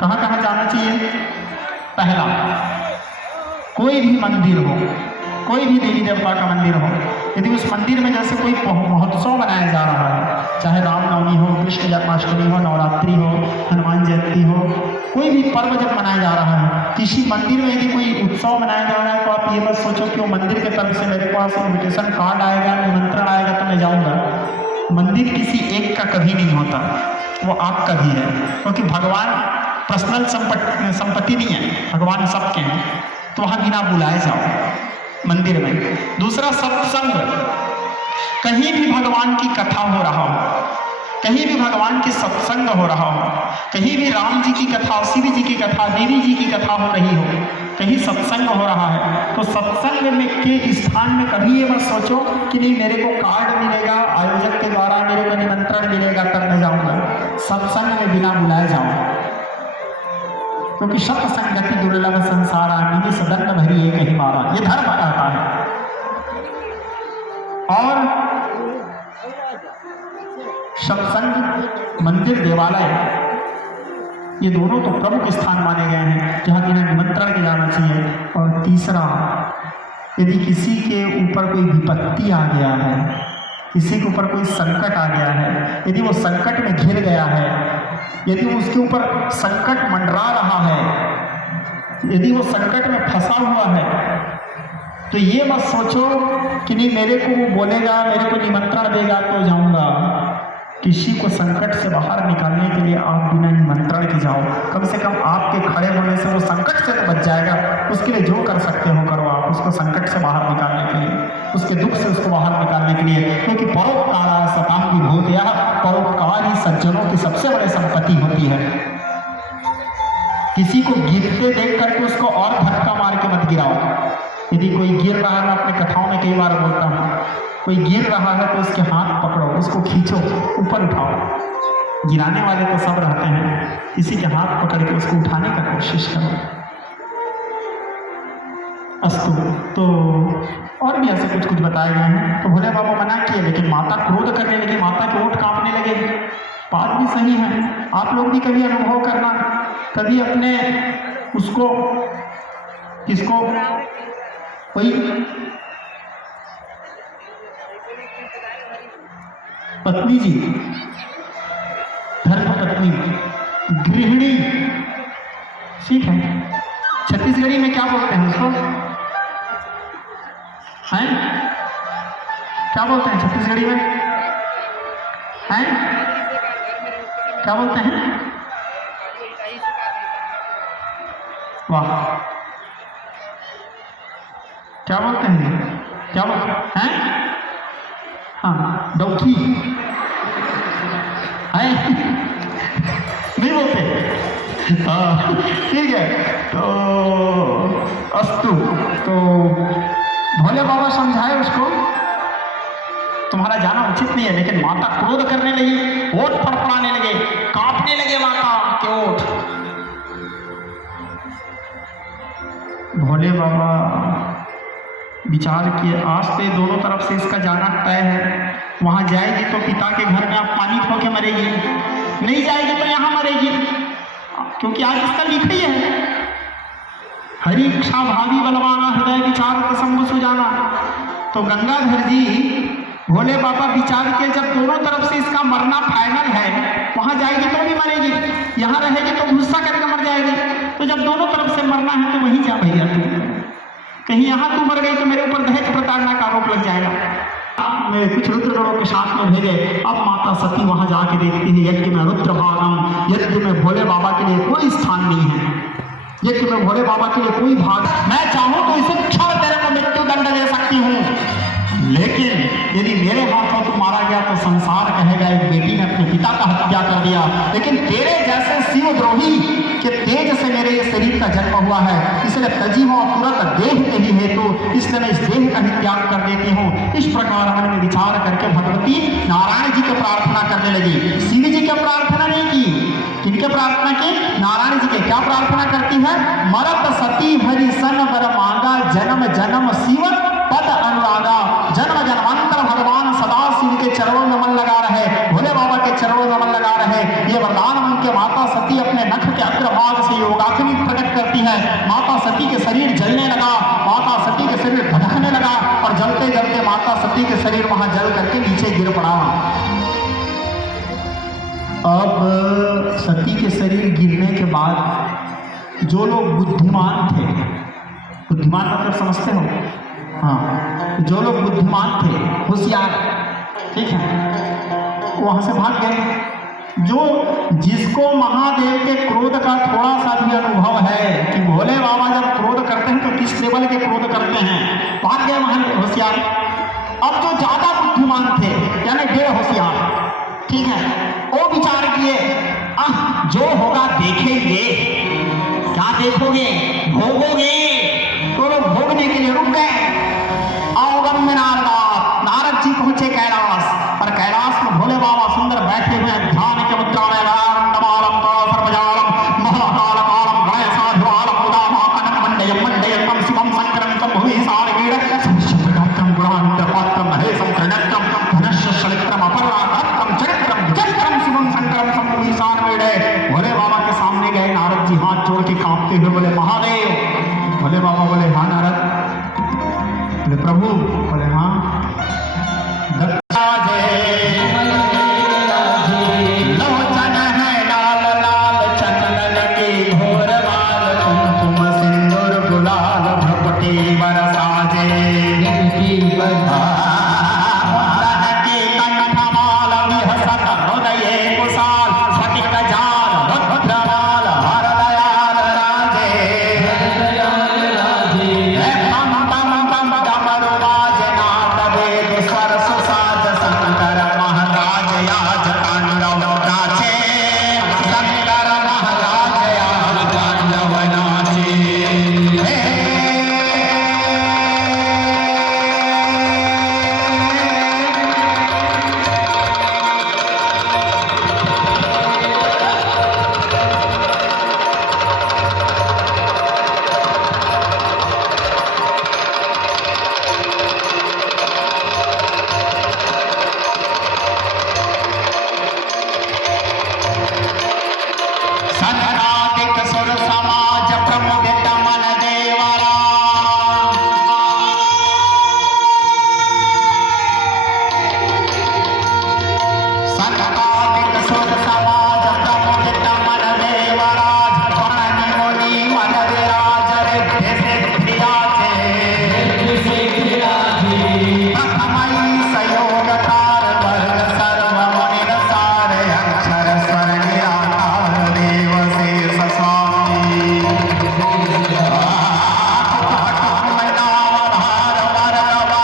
कहाँ कहाँ जाना चाहिए? पहला, कोई भी मंदिर हो, कोई भी देवी देवता का मंदिर हो, यदि उस मंदिर में जैसे कोई महोत्सव मनाया जा रहा है, चाहे रामनवमी हो, कृष्ण जन्माष्टमी हो, नवरात्रि हो, हनुमान जयंती हो, कोई भी पर्व जब मनाया जा रहा है, किसी मंदिर में यदि कोई उत्सव मनाया जा रहा है, तो आप ये मत सोचो कि वो मंदिर की तरफ से मेरे पास इन्विटेशन कार्ड आएगा, निमंत्रण आएगा तो मैं जाऊँगा। मंदिर किसी एक का कभी नहीं होता, वो आपका भी है, क्योंकि भगवान पर्सनल संपत्ति नहीं है, भगवान सबके हैं। तो वहाँ बिना बुलाए जाओ मंदिर में। दूसरा, सत्संग, कहीं भी भगवान की कथा हो रहा हो, कहीं भी भगवान की सत्संग हो रहा हो, कहीं भी राम जी की कथा, शिव जी की कथा, देवी जी की कथा हो रही हो, कहीं सत्संग हो रहा है, तो सत्संग में के स्थान में कभी ये मत सोचो कि नहीं मेरे को कार्ड मिलेगा, आयोजक के द्वारा मेरे को निमंत्रण मिलेगा तब मैं जाऊँगा। सत्संग में बिना बुलाए जाओ, क्योंकि सत संगति दुर्लभ संसारा, निधि सदन भरी है कहीं मारा, ये धर्म कहता है। और सत्संग, मंदिर, देवालय, ये दोनों तो प्रमुख स्थान माने गए हैं जहाँ बिना निमंत्रण के जाना चाहिए। और तीसरा, यदि किसी के ऊपर कोई विपत्ति आ गया है, किसी के ऊपर कोई संकट आ गया है, यदि वो संकट में घिर गया है, यदि उसके ऊपर संकट मंडरा रहा है, यदि वो संकट में फंसा हुआ है, तो ये मत सोचो कि नहीं मेरे को वो बोलेगा, मेरे को निमंत्रण देगा तो जाऊंगा। किसी को संकट से बाहर निकालने के लिए आप बिना निमंत्रण के जाओ, कम से कम आपके खड़े होने से वो संकट से तो बच जाएगा। उसके लिए जो कर सकते हो करो आप, उसको संकट से बाहर निकालने के लिए, उसके दुख से उसको बाहर निकालने के लिए, क्योंकि परोपकारा सताम विभूत, यह परोपकार ही सज्जनों की सबसे बड़ी संपत्ति होती है। किसी को गिरते देख करके उसको और धक्का मार के मत गिराओ। यदि कोई गिर रहा है, मैं अपने कथाओं में कई बार बोलता हूँ, कोई गिर रहा है तो उसके हाथ पकड़ो, उसको खींचो, ऊपर उठाओ। गिराने वाले तो सब रहते हैं, किसी के हाथ पकड़ के उसको उठाने का कोशिश करो। अस्तु। तो और भी ऐसे कुछ कुछ बताए गए हैं। तो भोले बाबा मना किए, लेकिन माता क्रोध करने लगी, माता के ओठ कांपने लगे। बात भी सही है, आप लोग भी कभी अनुभव करना, कभी अपने उसको, किसको, कोई पत्नी जी, धर्म पत्नी, गृहिणी, ठीक है, छत्तीसगढ़ी में क्या बोलते हैं उसको, हैं क्या बोलते हैं छत्तीसगढ़ी में, हैं क्या बोलते हैं? वाह, क्या बोलते हैं, क्या बोलते हैं? हाँ, डौकी है नहीं बोलते? हाँ, ठीक है। तो अस्तु। तो भोले बाबा समझाए उसको, तुम्हारा जाना उचित नहीं है, लेकिन माता क्रोध करने लगी, ओठ फड़फड़ाने लगे, कांपने लगे माता के ओठ। भोले बाबा विचार किए, आज तो दोनों तरफ से इसका जाना तय है, वहां जाएगी तो पिता के घर में आप पानी खो के मरेगी, नहीं जाएगी तो यहाँ मरेगी, क्योंकि आज इसका लिखा ही है, हरि इच्छा भावी बलवाना हृदय विचार प्रसंग सुजाना। तो गंगाधर जी, भोले बाबा विचार के, जब दोनों तरफ से इसका मरना फाइनल है, वहां जाएगी तो भी मरेगी, यहाँ रहेगी तो गुस्सा करके मर जाएगी, तो जब दोनों तरफ से मरना है तो वहीं जा भैया तू, कहीं यहाँ तू मर गई तो मेरे ऊपर दहेज प्रताड़ना का आरोप लग जाएगा। मैं कुछ रुद्रगणों के साथ में भेजे। अब माता सती वहां जाके देखती है, यज्ञ में रुद्रभागम, यज्ञ में भोले बाबा के लिए कोई स्थान नहीं है, यज्ञ में भोले बाबा के लिए कोई भाग, मैं चाहूं तो इसे क्षण तेरे को मृत्यु दंड दे सकती हूँ, लेकिन यदि मेरे हाथों तो मारा गया तो संसार कहेगा एक बेटी ने अपने पिता का हत्या कर दिया, लेकिन तेरे जैसे शिवद्रोही के तेज से मेरे ये शरीर का जन्म हुआ है, इसलिए तजी हुआ तुरंत देह के ही हेतु इसलिए मैं इस देह का ही त्याग कर देती हूँ। इस प्रकार मन में विचार करके भगवती नारायण जी की प्रार्थना करने लगी। शिव जी की प्रार्थना नहीं की, किनके प्रार्थना की? नारायण जी के। क्या प्रार्थना करती है? मरत सती हरि सन वर मांगा, जन्म जन्म शिव पद अनुरागा, जन्म जन्मांतर भगवान सदा शिव के चरणों में मन लगा रहे, भोले बाबा के चरणों में मन लगा रहे। ये वरदान मन के माता सती अपने नख के अग्र अग्रभाग से योगाग्नि प्रकट करती है। माता सती के शरीर जलने लगा, माता सती के शरीर भड़कने लगा और जलते जलते माता सती के शरीर वहां जल करके नीचे गिर पड़ा। अब सती के शरीर गिरने के बाद जो लोग बुद्धिमान थे, बुद्धिमान मतलब समझते हो, हाँ, जो लोग बुद्धिमान थे, होशियार, ठीक है, वहां से भाग गए। जो जिसको महादेव के क्रोध का थोड़ा सा भी अनुभव है कि भोले बाबा जब क्रोध करते हैं तो किस लेवल के क्रोध करते हैं, भाग गए वहां होशियार। अब जो ज्यादा बुद्धिमान थे यानी ढेर होशियार, ठीक है, वो विचार किए जो होगा देखेंगे। क्या देखोगे? भोगोगे। तो लोग भोगने के लिए रुक गए। आओगम में नारद जी पहुंचे कैलाश, और कैलाश में भोले बाबा सुंदर बैठे हुए हैं ध्यान के मुद्रा में। शिवम संक्रमितम भूमि सारगीण सुशुभ्रगात्रम गुणांतरपात्रम महेशम त्रिनेत्रम धनश्य शलित्रम अपराक्रम चरित्रम चक्रम शिवम संक्रमितम भूमि सारगीण। भोले बाबा के सामने गए नारद जी, हाथ जोड़ के कांपते हुए बोले महादेव। भोले बाबा बोले हाँ नारद। बोले प्रभु